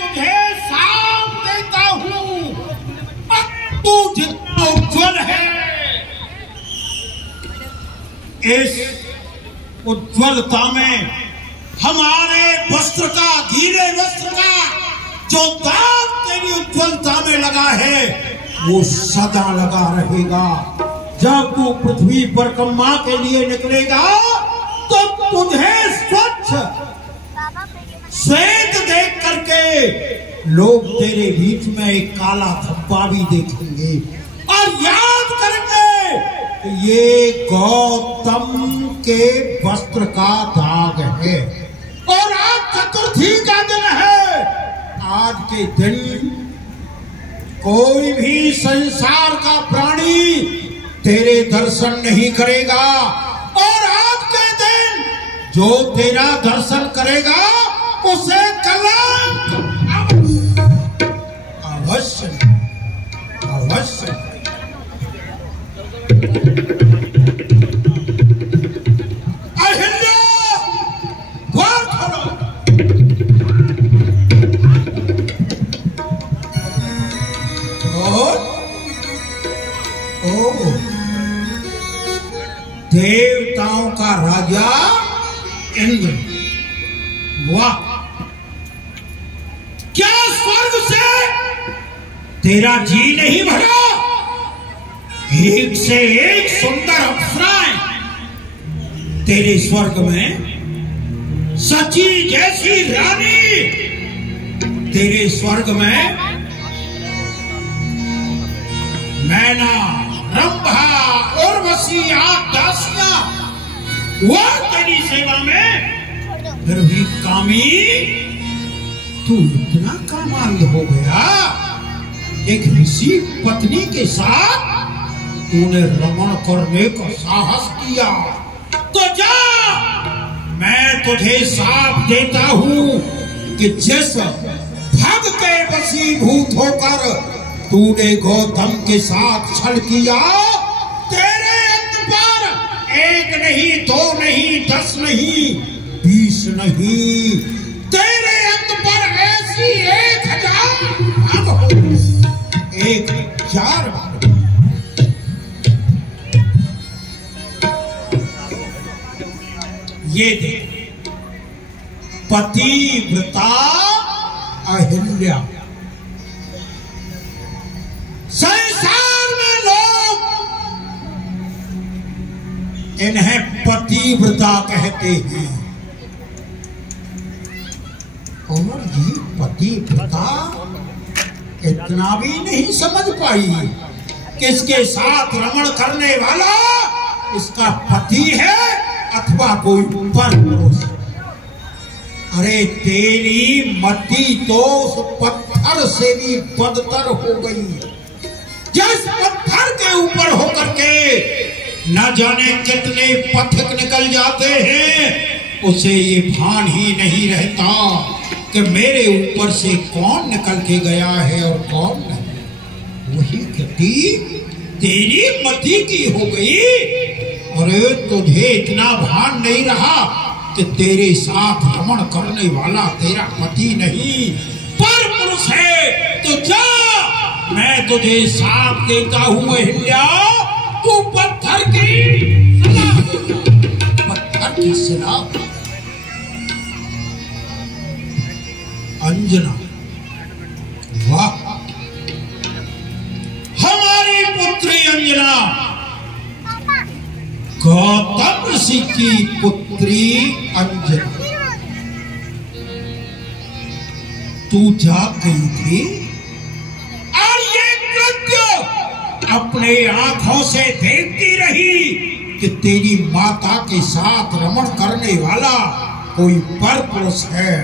तुझे साफ देता हूं, तू जितना उज्जवल है, इस उज्जवलता में हमारे वस्त्र का, गीले वस्त्र का जो दाग तेरी उज्जवलता में लगा है वो सदा लगा रहेगा। जब तू पृथ्वी पर कम्मा के लिए निकलेगा तो तुझे स्वच्छ श्वेत देख करके लोग तेरे बीच में एक काला धब्बा भी देखेंगे और याद करेंगे कि ये गौतम के वस्त्र का दाग है। और आज चतुर्थी का दिन है। आज के दिन कोई भी संसार का प्राणी तेरे दर्शन नहीं करेगा और आज के दिन जो तेरा दर्शन करेगा उसे कलंक अवश्य अवश्य। अहिल्या, द्वार खोलो। देवताओं का राजा इंद्र, वाह, क्या स्वर्ग से तेरा जी नहीं भरा? एक से एक सुंदर अप्सराएं तेरे स्वर्ग में, सची जैसी रानी तेरे स्वर्ग में, मैना, रंभा, उर्वशी, दासियां वो तेरी सेवा में। फिर भी कामी, तू इतना कामांध हो गया, एक ऋषि पत्नी के साथ तूने रमण करने का साहस किया। तो जा, मैं तुझे साफ देता हूं कि जिस भग के वशीभूत होकर तूने गौतम के साथ छल किया, तेरे अंत पर एक नहीं, दो नहीं, 10 नहीं, 20 नहीं, तेरे अंत पर ऐसी 1000 भाग होगी, 1000 भाग। ये देख, पतिव्रता अहिल्या। संसार में लोग इन्हें पतिव्रता कहते हैं और ये पतिव्रता इतना भी नहीं समझ पाई कि इसके साथ रमण करने वाला इसका पति है अथवा कोई परपुरुष। अरे तेरी मति तो उस पत्थर से भी बदतर हो गई। जिस पत्थर के ऊपर होकर के न जाने कितने पथिक निकल जाते हैं, उसे ये भान ही नहीं रहता कि मेरे ऊपर से कौन निकल के गया है और कौन नहीं। वही गति तेरी मति की हो गई। अरे तुझे इतना भान नहीं रहा कि तेरे साथ रमण करने वाला तेरा पति नहीं पर पुरुष है। तो जा, मैं तुझे साथ देता हूं अहिल्या, तू पत्थर की सिला। अंजना, वाह, हमारी पुत्री अंजना गौतम ऋषि की पुत्री अंजना, तू जाग गई थी और ये कृत्य अपने आंखों से देखती रही कि तेरी माता के साथ रमण करने वाला कोई परपुरुष है।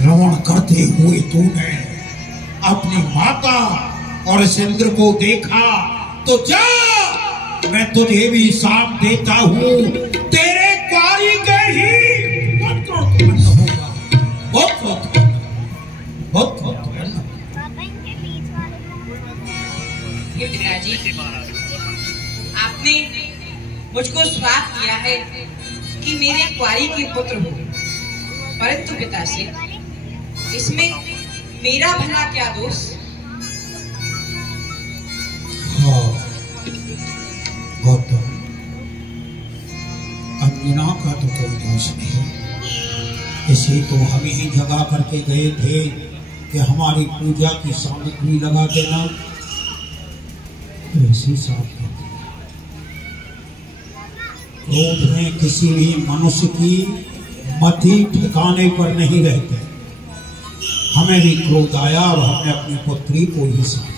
रमण करते हुए तूने अपनी माता और इस इंद्र को देखा। तो जा, मैं तुझे भी साथ देता हूं, तेरे क्वारी के ही पुत्र उत्पन्न होगा। बहुत पिताजी, आपने मुझको श्राप किया है कि मेरे क्वारी के पुत्र हो, परंतु पिताजी इसमें मेरा भला क्या दोष? हाँ गौतम, अंजना का तो कोई दोष नहीं। इसे तो हम ही जगा करके गए थे कि हमारी पूजा की सामग्री लगा देना, तो इसी साथ क्रोध में किसी भी मनुष्य की मति ठिकाने पर नहीं रहते। हमें भी क्रोध आया और हमने अपनी पुत्री को ही साथ।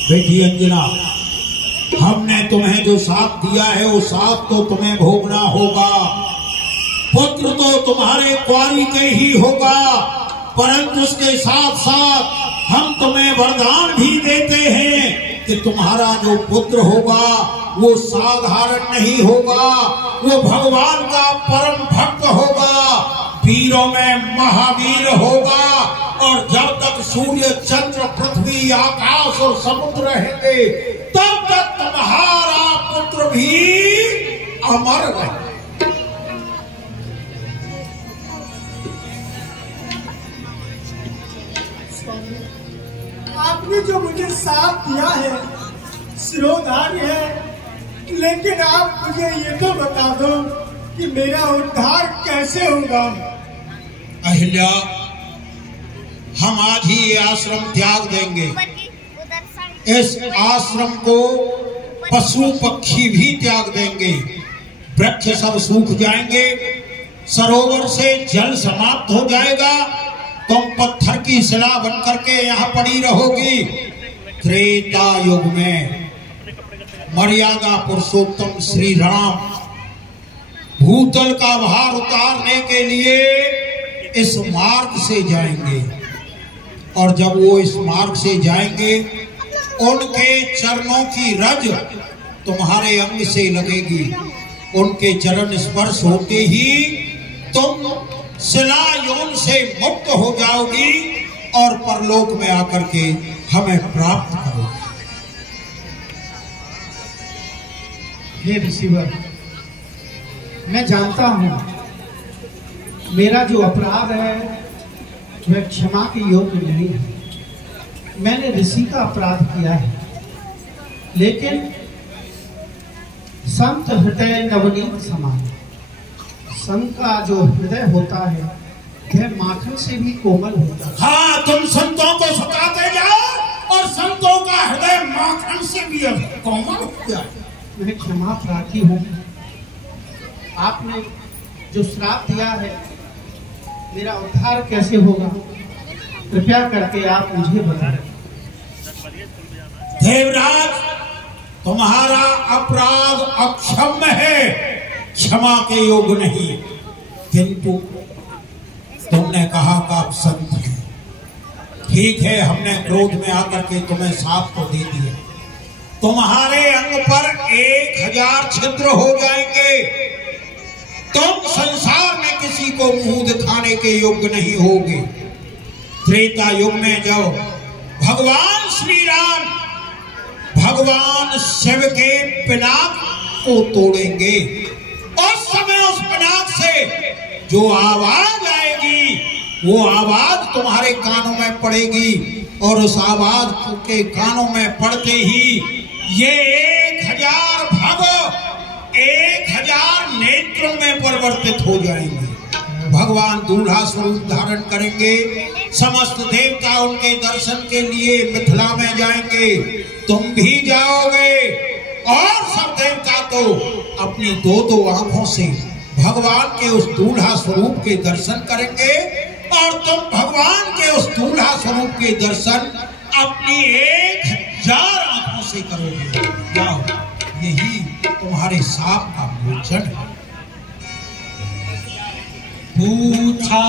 बेटी अंजना, हमने तुम्हें जो साथ दिया है वो साथ तो तुम्हें भोगना होगा। पुत्र तो तुम्हारे कुंवारी के ही होगा, परंतु उसके साथ साथ हम तुम्हें वरदान भी देते हैं कि तुम्हारा जो पुत्र होगा वो साधारण नहीं होगा, वो भगवान का परम भक्त होगा, वीरों में महावीर होगा। और जब तक सूर्य चंद्र पृथ्वी आकाश और समुद्र रहेंगे तब तक तुम्हारा पुत्र भी अमर रहे। आपने जो मुझे साथ दिया है सिरोधार्य है, लेकिन आप मुझे ये तो बता दो कि मेरा उद्धार कैसे होगा। अहिल्या, हम आज ही ये आश्रम त्याग देंगे। इस आश्रम को पशु पक्षी भी त्याग देंगे। वृक्ष सब सूख जाएंगे, सरोवर से जल समाप्त हो जाएगा, तुम पत्थर की शिला बन करके यहाँ पड़ी रहोगी। त्रेता युग में मर्यादा पुरुषोत्तम श्री राम भूतल का भार उतारने के लिए इस मार्ग से जाएंगे, और जब वो इस मार्ग से जाएंगे उनके चरणों की रज तुम्हारे अंग से लगेगी। उनके चरण स्पर्श होते ही तुम शिला यौन से मुक्त हो जाओगी और परलोक में आकर के हमें प्राप्त करोगे। हे ऋषिवर, मैं जानता हूँ मेरा जो अपराध है वह क्षमा के योग्य नहीं है। मैंने ऋषि का अपराध किया है, लेकिन संत हृदय नवनीत समान। संत का जो हृदय होता है वह माखन से भी कोमल होता है। हाँ, तुम संतों को सताते जाओ और संतों का हृदय माखन से भी कोमल हो जाए। मैं क्षमा प्रार्थी हूँ। आपने जो श्राप दिया है, मेरा उद्धार कैसे होगा, कृपया करके आप मुझे बताएं। देवराज, तुम्हारा अपराध अक्षम्य है, क्षमा के योग्य नहीं। किंतु तुमने कहा कि आप संत हैं, ठीक है, हमने क्रोध में आकर के तुम्हें साथ तो दे दिया। तुम्हारे अंग पर 1000 छिद्र हो जाएंगे। तुम संसार में किसी को मुंह दिखाने के योग्य नहीं होगे। त्रेता युग में जाओ, भगवान श्री राम भगवान शिव के पिनाक को तोड़ेंगे। उस समय उस पिनाक से जो आवाज आएगी वो आवाज तुम्हारे कानों में पड़ेगी, और उस आवाज के कानों में पड़ते ही ये 1000 भव 1000 नेत्रों में परिवर्तित हो जाएंगे। भगवान दूल्हा स्वरूप धारण करेंगे। समस्त देवता उनके दर्शन के लिए मिथिला में जाएंगे, तुम भी जाओगे, और सब देवता तो अपनी 2-2 आंखों से भगवान के उस दूल्हा स्वरूप के दर्शन करेंगे, और तुम भगवान के उस दूल्हा स्वरूप के दर्शन अपनी 1000 आंखों से करोगे। जाओ, यही तुम्हारे साप का मोचन है। पूछा